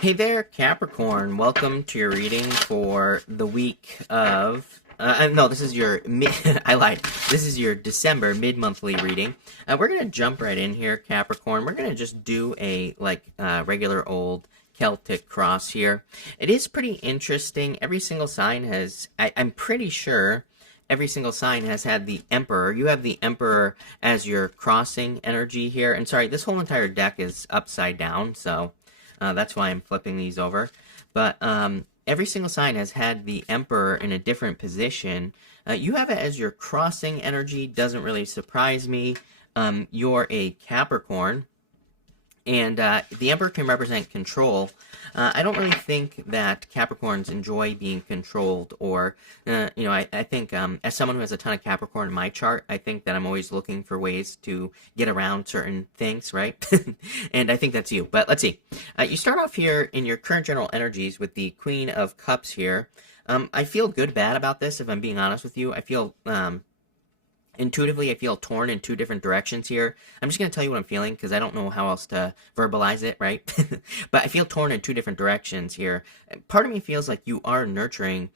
Hey there, Capricorn. Welcome to your reading for the week of. No, this is your mid. I lied. This is your December mid-monthly reading. We're gonna jump right in here, Capricorn. We're gonna just do a regular old Celtic cross here. It is pretty interesting. Every single sign has. I'm pretty sure. Every single sign has had the Emperor. You have the Emperor as your crossing energy here. And sorry, this whole entire deck is upside down, so that's why I'm flipping these over. But every single sign has had the Emperor in a different position. You have it as your crossing energy. Doesn't really surprise me. You're a Capricorn. And the Emperor can represent control. I don't really think that Capricorns enjoy being controlled, or, I think as someone who has a ton of Capricorn in my chart, I think that I'm always looking for ways to get around certain things, right? And I think that's you. But let's see. You start off here in your current general energies with the Queen of Cups here. I feel good, bad about this, if I'm being honest with you. I feel... Intuitively, I feel torn in two different directions here. I'm just going to tell you what I'm feeling because I don't know how else to verbalize it, right? But I feel torn in two different directions here. Part of me feels like you are nurturing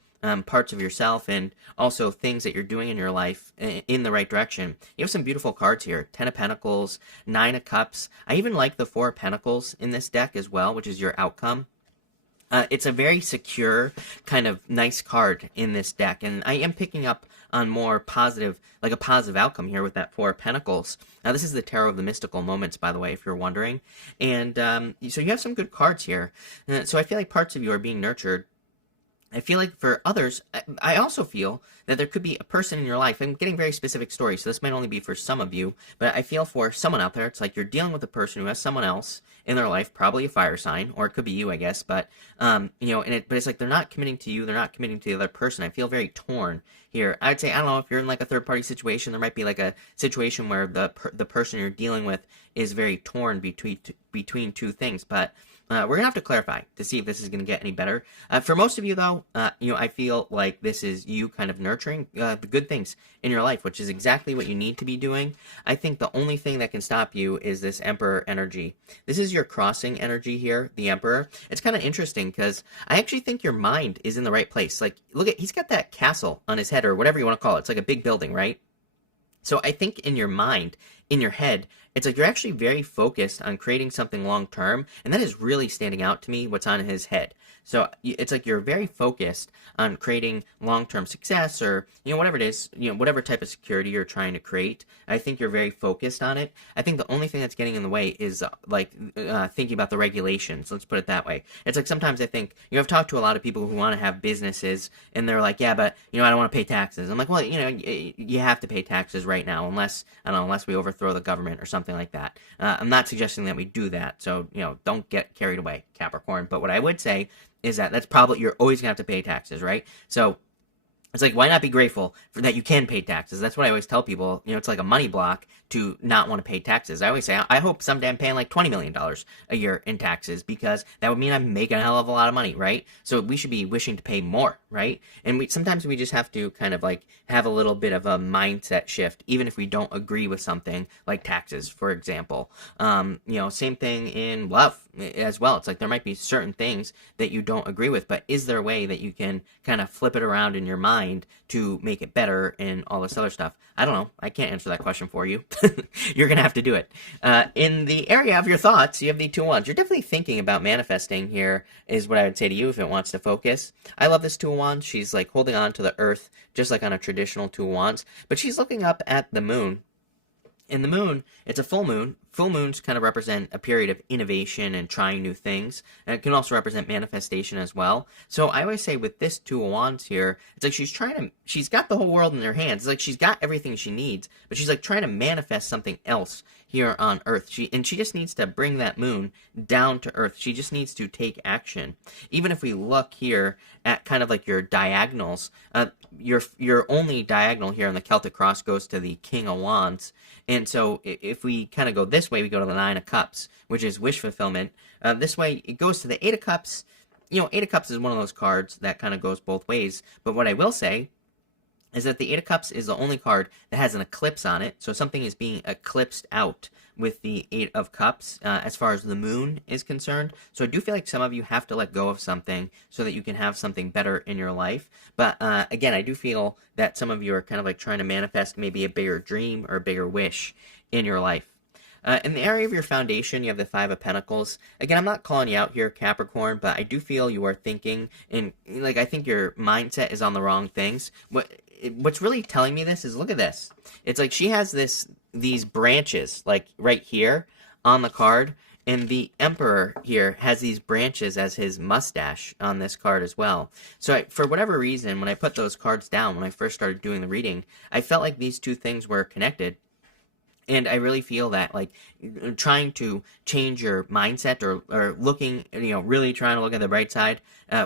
parts of yourself and also things that you're doing in your life in the right direction. You have some beautiful cards here. 10 of Pentacles, 9 of Cups. I even like the 4 of Pentacles in this deck as well, which is your outcome. It's a very secure, kind of nice card in this deck, and I am picking up on more positive, like a positive outcome here with that 4 of Pentacles. Now, this is the Tarot of the Mystical Moments, by the way, if you're wondering. And so you have some good cards here. So I feel like parts of you are being nurtured. I feel like for others, I also feel that there could be a person in your life. I'm getting very specific stories, so this might only be for some of you, but I feel for someone out there, it's like you're dealing with a person who has someone else in their life, probably a fire sign, or it could be you, I guess, but, but it's like they're not committing to you, they're not committing to the other person. I feel very torn here. I'd say, I don't know, if you're in like a third-party situation, there might be like a situation where the person you're dealing with is very torn between two things, but we're going to have to clarify to see if this is going to get any better. For most of you, though, I feel like this is you kind of nurturing the good things in your life, which is exactly what you need to be doing. I think the only thing that can stop you is this Emperor energy. This is your crossing energy here, the Emperor. It's kind of interesting because I actually think your mind is in the right place. Like, look at, he's got that castle on his head, or whatever you want to call it. It's like a big building, right? So I think in your mind, in your head, it's like you're actually very focused on creating something long term, and that is really standing out to me, what's on his head. So it's like you're very focused on creating long-term success, or whatever it is, whatever type of security you're trying to create. I think you're very focused on it. I think the only thing that's getting in the way is thinking about the regulations. Let's put it that way. It's like sometimes I think I've talked to a lot of people who want to have businesses, and they're like, yeah, but I don't want to pay taxes. I'm like, well, you have to pay taxes right now, unless we overthrow the government or something like that. I'm not suggesting that we do that, so don't get carried away, Capricorn. But what I would say is that that's probably, you're always gonna have to pay taxes, right? So it's like, why not be grateful for that you can pay taxes? That's what I always tell people. It's like a money block to not want to pay taxes. I always say, I hope someday I'm paying like $20 million a year in taxes, because that would mean I'm making a hell of a lot of money, right? So we should be wishing to pay more, right? And sometimes we just have to kind of like have a little bit of a mindset shift, even if we don't agree with something like taxes, for example. Same thing in love as well. It's like there might be certain things that you don't agree with, but is there a way that you can kind of flip it around in your mind to make it better and all this other stuff? I don't know. I can't answer that question for you. You're going to have to do it. In the area of your thoughts, you have the 2 wands. You're definitely thinking about manifesting here, is what I would say to you if it wants to focus. I love this 2 wands. She's like holding on to the earth, just like on a traditional 2 wands, but she's looking up at the moon. In the moon, it's a full moon. Full moons kind of represent a period of innovation and trying new things. And it can also represent manifestation as well. So I always say with this 2 of wands here, it's like she's got the whole world in her hands. It's like she's got everything she needs, but she's like trying to manifest something else here on Earth. She just needs to bring that moon down to Earth. She just needs to take action. Even if we look here at kind of like your diagonals, your only diagonal here on the Celtic cross goes to the King of Wands. And so if we kind of go this way, we go to the 9 of Cups, which is wish fulfillment. This way, it goes to the 8 of Cups. 8 of Cups is one of those cards that kind of goes both ways. But what I will say is that the Eight of Cups is the only card that has an eclipse on it. So something is being eclipsed out with the Eight of Cups as far as the moon is concerned. So I do feel like some of you have to let go of something so that you can have something better in your life. But again, I do feel that some of you are kind of like trying to manifest maybe a bigger dream or a bigger wish in your life. In the area of your foundation, you have the Five of Pentacles. Again, I'm not calling you out here, Capricorn, but I do feel you are thinking, and like I think your mindset is on the wrong things. What's really telling me this is, look at this. It's like she has these branches, like right here on the card, and the Emperor here has these branches as his mustache on this card as well. So for whatever reason, when I put those cards down, when I first started doing the reading, I felt like these two things were connected. And I really feel that, like, trying to change your mindset or looking, really trying to look at the bright side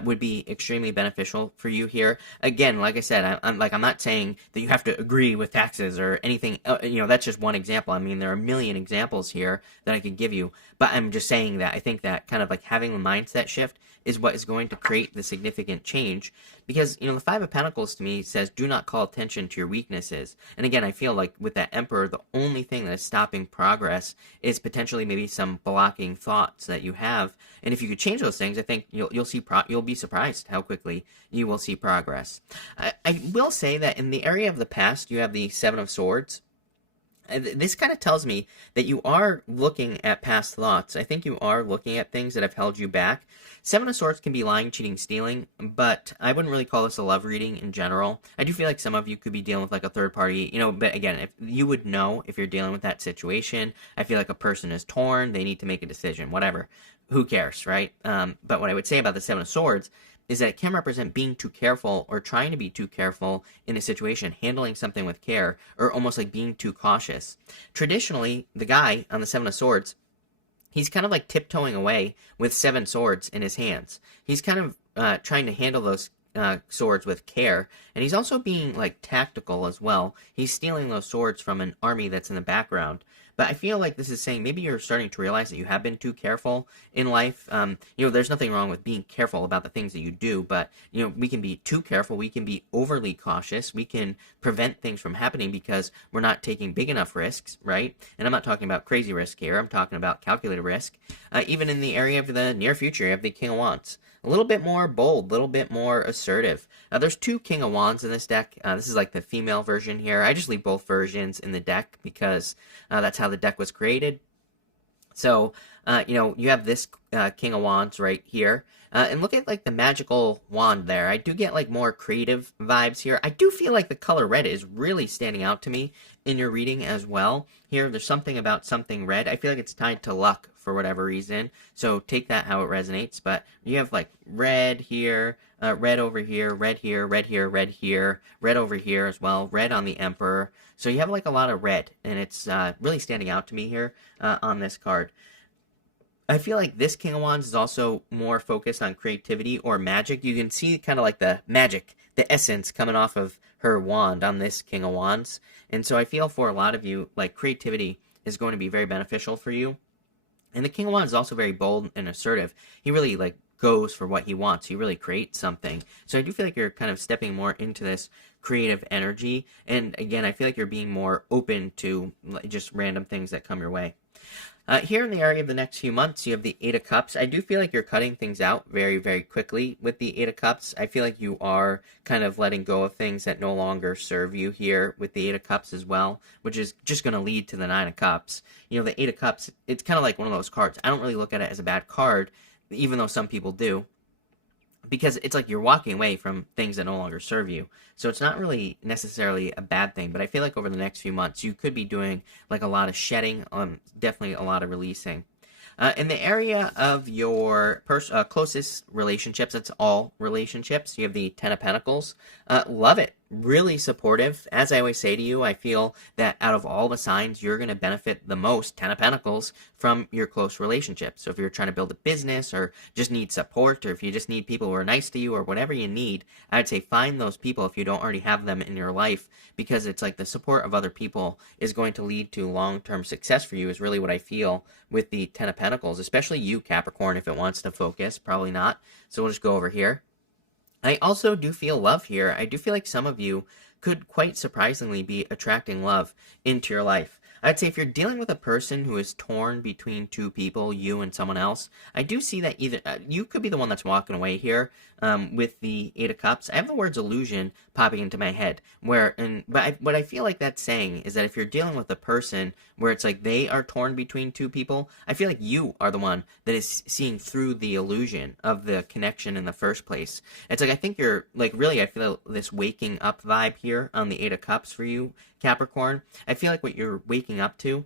would be extremely beneficial for you here. Again, like I said, I'm not saying that you have to agree with taxes or anything. That's just one example. I mean, there are a million examples here that I could give you. But I'm just saying that I think that kind of like having the mindset shift is what is going to create the significant change. Because, the Five of Pentacles to me says, do not call attention to your weaknesses. And again, I feel like with that Emperor, the only thing that is stopping progress is potentially maybe some blocking thoughts that you have. And if you could change those things, I think you'll be surprised how quickly you will see progress. I will say that in the area of the past, you have the Seven of Swords. This kind of tells me that you are looking at past thoughts. I think you are looking at things that have held you back. Seven of Swords can be lying, cheating, stealing, but I wouldn't really call this a love reading in general. I do feel like some of you could be dealing with like a third party, but again, if you would know if you're dealing with that situation. I feel like a person is torn, they need to make a decision, whatever. Who cares, right? But what I would say about the Seven of Swords is that it can represent being too careful or trying to be too careful in a situation, handling something with care, or almost like being too cautious. Traditionally, the guy on the Seven of Swords, he's kind of like tiptoeing away with seven swords in his hands. He's kind of trying to handle those swords with care, and he's also being like tactical as well. He's stealing those swords from an army that's in the background. But I feel like this is saying maybe you're starting to realize that you have been too careful in life. There's nothing wrong with being careful about the things that you do, but, we can be too careful. We can be overly cautious. We can prevent things from happening because we're not taking big enough risks, right? And I'm not talking about crazy risk here. I'm talking about calculated risk. Even in the area of the near future, you have the King of Wands. A little bit more bold, a little bit more assertive. There's two King of Wands in this deck. This is like the female version here. I just leave both versions in the deck because that's how the deck was created. So, you have this King of Wands right here. And look at like the magical wand there. I do get like more creative vibes here. I do feel like the color red is really standing out to me in your reading as well. Here, there's something about something red. I feel like it's tied to luck for whatever reason. So take that how it resonates. But you have like red here, red over here, red here, red here, red here, red over here as well, red on the Emperor. So you have like a lot of red, and it's really standing out to me here on this card. I feel like this King of Wands is also more focused on creativity or magic. You can see kind of like the magic, the essence coming off of her wand on this King of Wands. And so I feel for a lot of you, like creativity is going to be very beneficial for you. And the King of Wands is also very bold and assertive. He really like goes for what he wants. He really creates something. So I do feel like you're kind of stepping more into this creative energy. And again, I feel like you're being more open to just random things that come your way. Here in the area of the next few months, you have the Eight of Cups. I do feel like you're cutting things out very, very quickly with the Eight of Cups. I feel like you are kind of letting go of things that no longer serve you here with the Eight of Cups as well, which is just going to lead to the Nine of Cups. The Eight of Cups, it's kind of like one of those cards. I don't really look at it as a bad card, even though some people do, because it's like you're walking away from things that no longer serve you. So it's not really necessarily a bad thing, but I feel like over the next few months, you could be doing like a lot of shedding, definitely a lot of releasing. In the area of your closest relationships, that's all relationships, you have the Ten of Pentacles. Love it. Really supportive. As I always say to you, I feel that out of all the signs, you're going to benefit the most, Ten of Pentacles, from your close relationships. So if you're trying to build a business or just need support, or if you just need people who are nice to you or whatever you need, I would say find those people if you don't already have them in your life, because it's like the support of other people is going to lead to long-term success for you is really what I feel with the Ten of Pentacles, especially you, Capricorn, if it wants to focus. Probably not. So we'll just go over here. I also do feel love here. I do feel like some of you could quite surprisingly be attracting love into your life. I'd say if you're dealing with a person who is torn between two people, you and someone else, I do see that either you could be the one that's walking away here with the Eight of Cups. I have the words illusion popping into my head, what I feel like that's saying is that if you're dealing with a person where it's like they are torn between two people, I feel like you are the one that is seeing through the illusion of the connection in the first place. It's like I think you're like really I feel this waking up vibe here on the Eight of Cups for you, Capricorn. I feel like what you're waking up to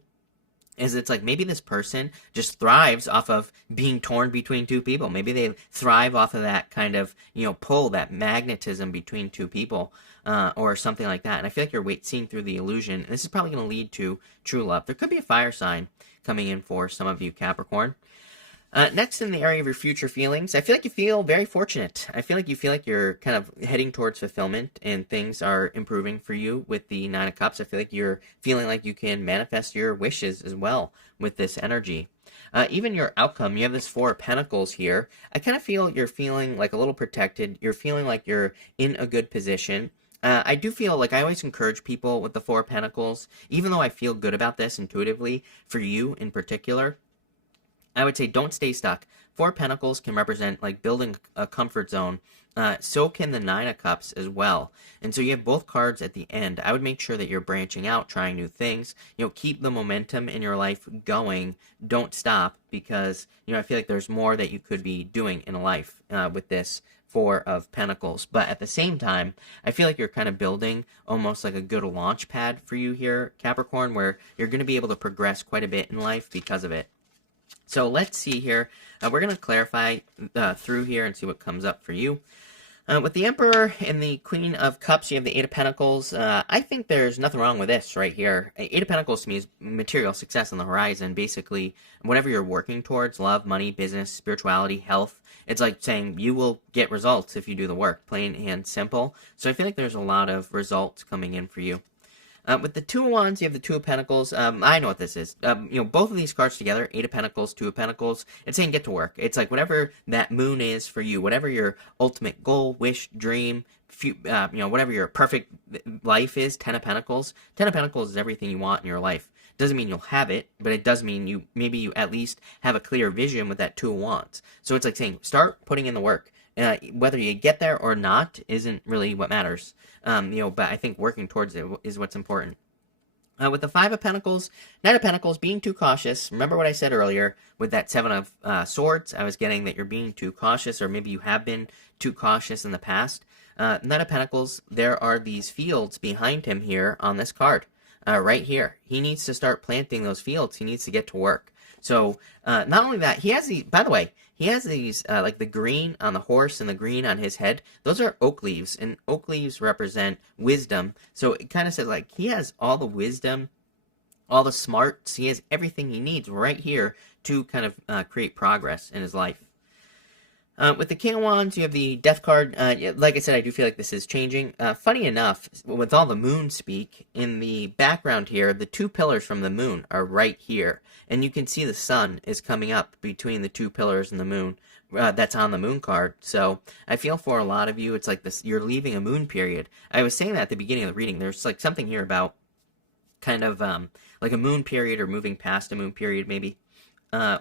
is it's like maybe this person just thrives off of being torn between two people. Maybe they thrive off of that kind of, pull, that magnetism between two people, or something like that. And I feel like you're seeing through the illusion. And this is probably going to lead to true love. There could be a fire sign coming in for some of you, Capricorn. Next, in the area of your future feelings, I feel like you feel very fortunate. I feel like you're kind of heading towards fulfillment and things are improving for you with the Nine of Cups. I feel like you're feeling like you can manifest your wishes as well with this energy. Even your outcome, you have this Four of Pentacles here. I kind of feel you're feeling like a little protected. You're feeling like you're in a good position. I do feel like I always encourage people with the Four of Pentacles, even though I feel good about this intuitively for you in particular. I would say don't stay stuck. Four Pentacles can represent like building a comfort zone. So can the Nine of Cups as well. And so you have both cards at the end. I would make sure that you're branching out, trying new things. Keep the momentum in your life going. Don't stop because, I feel like there's more that you could be doing in a life with this Four of Pentacles. But at the same time, I feel like you're kind of building almost like a good launch pad for you here, Capricorn, where you're going to be able to progress quite a bit in life because of it. So let's see here. We're going to clarify through here and see what comes up for you. With the Emperor and the Queen of Cups, you have the Eight of Pentacles. I think there's nothing wrong with this right here. Eight of Pentacles to me is material success on the horizon. Basically, whatever you're working towards, love, money, business, spirituality, health, it's like saying you will get results if you do the work, plain and simple. So I feel like there's a lot of results coming in for you. With the Two of Wands, you have the Two of Pentacles. I know what this is. Both of these cards together, Eight of Pentacles, Two of Pentacles, it's saying get to work. It's like whatever that moon is for you, whatever your ultimate goal, wish, dream, whatever your perfect life is, Ten of Pentacles. Ten of Pentacles is everything you want in your life. Doesn't mean you'll have it, but it does mean maybe you at least have a clear vision with that Two of Wands. So it's like saying start putting in the work. Whether you get there or not isn't really what matters. But I think working towards it is what's important. With the Five of Pentacles, Knight of Pentacles, being too cautious. Remember what I said earlier with that Seven of Swords? I was getting that you're being too cautious, or maybe you have been too cautious in the past. Knight of Pentacles, there are these fields behind him here on this card. Right here. He needs to start planting those fields. He needs to get to work. So, not only that, he has these, like the green on the horse and the green on his head. Those are oak leaves, and oak leaves represent wisdom. So it kind of says, like, he has all the wisdom, all the smarts. He has everything he needs right here to kind of create progress in his life. With the King of Wands, you have the Death card. Like I said, I do feel like this is changing. Funny enough, with all the moon speak, in the background here, the two pillars from the moon are right here. And you can see the sun is coming up between the two pillars and the moon. That's on the moon card. So I feel for a lot of you, it's like this, you're leaving a moon period. I was saying that at the beginning of the reading. There's like something here about kind of like a moon period or moving past a moon period maybe.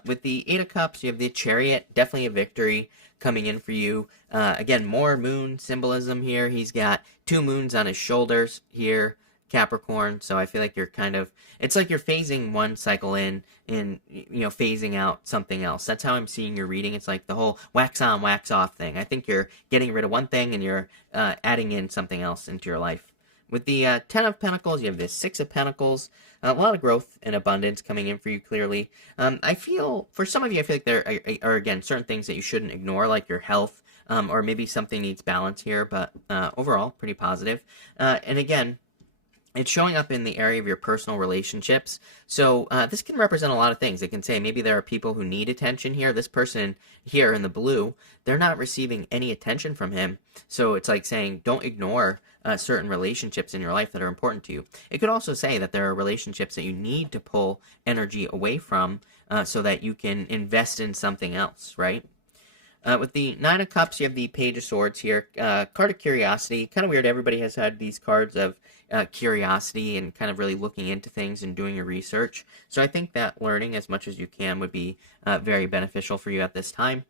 With the Eight of Cups, you have the Chariot, definitely a victory coming in for you. Again, more moon symbolism here. He's got two moons on his shoulders here, Capricorn. So I feel like you're kind of, it's like you're phasing one cycle in and, phasing out something else. That's how I'm seeing your reading. It's like the whole wax on, wax off thing. I think you're getting rid of one thing and you're adding in something else into your life. With the Ten of Pentacles, you have the Six of Pentacles. A lot of growth and abundance coming in for you, clearly. I feel, for some of you, I feel like there are, again, certain things that you shouldn't ignore, like your health, or maybe something needs balance here, but overall, pretty positive. And again, it's showing up in the area of your personal relationships. So this can represent a lot of things. It can say maybe there are people who need attention here. This person here in the blue, they're not receiving any attention from him. So it's like saying don't ignore certain relationships in your life that are important to you. It could also say that there are relationships that you need to pull energy away from so that you can invest in something else, right? With the Nine of Cups, you have the Page of Swords here. Card of Curiosity. Kind of weird. Everybody has had these cards of curiosity and kind of really looking into things and doing your research. So I think that learning as much as you can would be very beneficial for you at this time.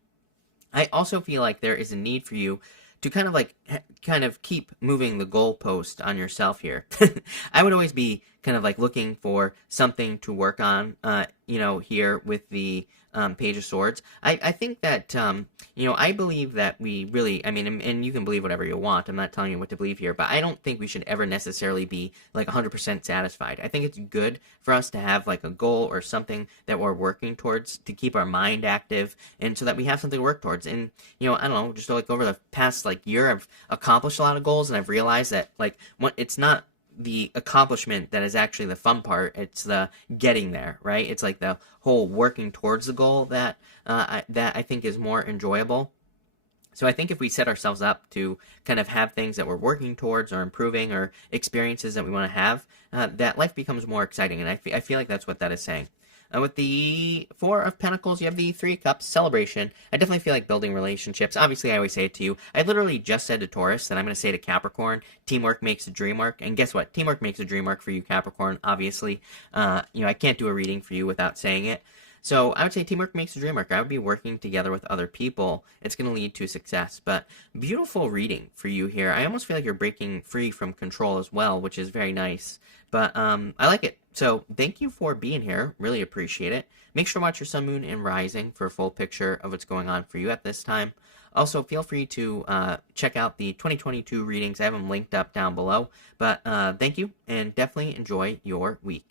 I also feel like there is a need for you to kind of like keep moving the goalpost on yourself here. I would always be kind of like looking for something to work on, here with the Page of Swords. I think that, I believe that we really, I mean, and you can believe whatever you want. I'm not telling you what to believe here, but I don't think we should ever necessarily be like 100% satisfied. I think it's good for us to have like a goal or something that we're working towards to keep our mind active and so that we have something to work towards. And, I don't know, just like over the past like year, I've accomplished a lot of goals and I've realized that like it's not the accomplishment that is actually the fun part. It's the getting there, right? It's like the whole working towards the goal that I think is more enjoyable. So I think if we set ourselves up to kind of have things that we're working towards or improving or experiences that we want to have, that life becomes more exciting. And I feel like that's what that is saying. With the Four of Pentacles, you have the Three of Cups, celebration. I definitely feel like building relationships. Obviously, I always say it to you. I literally just said to Taurus that I'm going to say to Capricorn, teamwork makes the dream work. And guess what? Teamwork makes the dream work for you, Capricorn, obviously. I can't do a reading for you without saying it. So I would say teamwork makes the dream work. I would be working together with other people. It's going to lead to success. But beautiful reading for you here. I almost feel like you're breaking free from control as well, which is very nice. But I like it. So thank you for being here. Really appreciate it. Make sure to watch your sun, moon, and rising for a full picture of what's going on for you at this time. Also, feel free to check out the 2022 readings. I have them linked up down below. But thank you, and definitely enjoy your week.